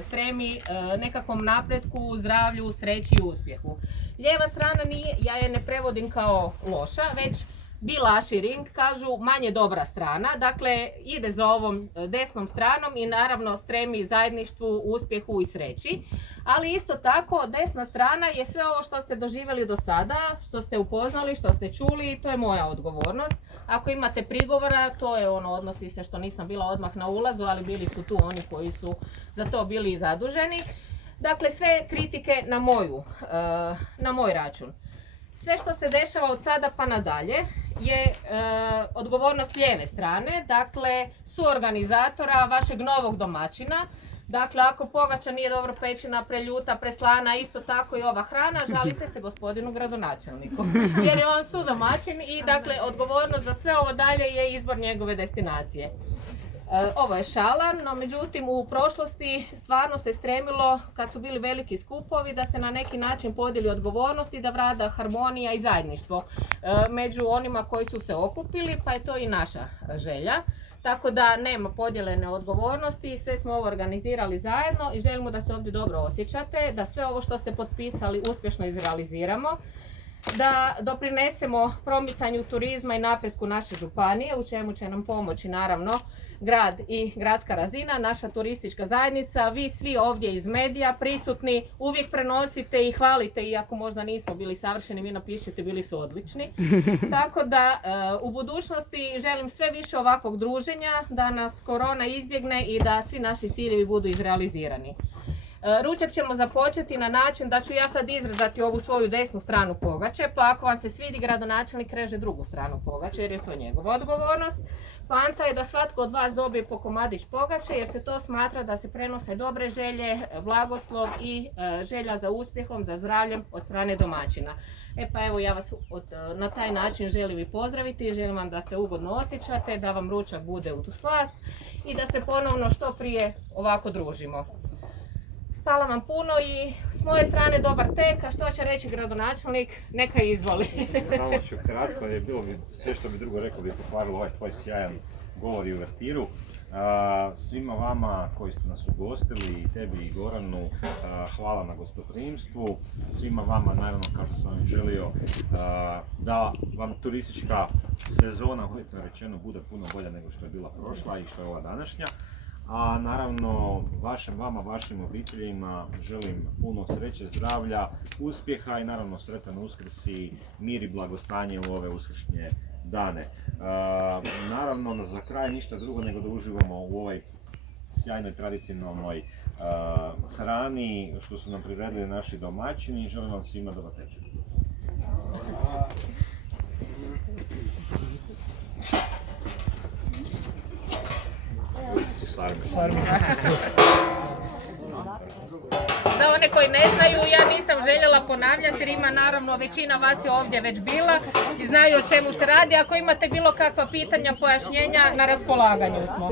stremi nekakvom napretku, zdravlju, sreći i uspjehu. Lijeva strana nije, ja je ne prevodim kao loša, već bilaširing, kažu manje dobra strana, dakle ide za ovom desnom stranom i naravno stremi zajedništvu, uspjehu i sreći. Ali isto tako desna strana je sve ovo što ste doživjeli do sada, što ste upoznali, što ste čuli, to je moja odgovornost. Ako imate prigovora, to je odnosi se što nisam bila odmah na ulazu, ali bili su tu oni koji su za to bili zaduženi. Dakle, sve kritike na moj račun. Sve što se dešava od sada pa nadalje je odgovornost lijeve strane, dakle suorganizatora, vašeg novog domaćina. Dakle, ako pogača nije dobro pečena, preljuta, preslana, isto tako i ova hrana, žalite se gospodinu gradonačelniku. Jer je on sudomaćin i dakle odgovornost za sve ovo dalje je izbor njegove destinacije. Ovo je šala, no međutim u prošlosti stvarno se stremilo, kad su bili veliki skupovi, da se na neki način podijeli odgovornost i da vlada harmonija i zajedništvo među onima koji su se okupili, pa je to i naša želja. Tako da nema podjeljene odgovornosti, sve smo ovo organizirali zajedno i želimo da se ovdje dobro osjećate, da sve ovo što ste potpisali uspješno izrealiziramo, da doprinesemo promicanju turizma i napretku naše županije, u čemu će nam pomoći naravno grad i gradska razina, naša turistička zajednica, vi svi ovdje iz medija prisutni uvijek prenosite i hvalite, iako možda nismo bili savršeni, vi napišete bili su odlični. Tako da u budućnosti želim sve više ovakvog druženja, da nas korona izbjegne i da svi naši ciljevi budu izrealizirani. Ručak ćemo započeti na način da ću ja sad izrezati ovu svoju desnu stranu pogače, pa ako vam se svidi, gradonačelnik reže drugu stranu pogače jer je to njegova odgovornost. Poanta je da svatko od vas dobije po komadić pogače jer se to smatra da se prenose dobre želje, blagoslov i želja za uspjehom, za zdravljem od strane domaćina. Pa evo ja vas na taj način želim i pozdraviti i želim vam da se ugodno osjećate, da vam ručak bude u tu slast i da se ponovno što prije ovako družimo. Hvala vam puno i s moje strane dobar tek, a što će reći gradonačelnik, neka izvoli. Samo ću kratko, je bilo bi sve što bi drugo rekao bi pokvarilo ovaj tvoj sjajan govor i uvertiru. Svima vama koji ste nas ugostili, i tebi i Goranu, hvala na gostoprimstvu. Svima vama, naravno, kao što sam vam želio, da vam turistička sezona, uvjetno rečeno, bude puno bolja nego što je bila prošla i što je ova današnja. A naravno, vašim obiteljima želim puno sreće, zdravlja, uspjeha i naravno sretan Uskrs i mir i blagostanje u ove uskršnje dane. Naravno, za kraj ništa drugo nego da uživamo u ovoj sjajnoj tradicionalnoj hrani što su nam priredili naši domaćini i želim vam svima dobar tek. Za one koji ne znaju, ja nisam željela ponavljati jer ima naravno većina vas je ovdje već bila i znaju o čemu se radi. Ako imate bilo kakva pitanja, pojašnjenja, na raspolaganju smo.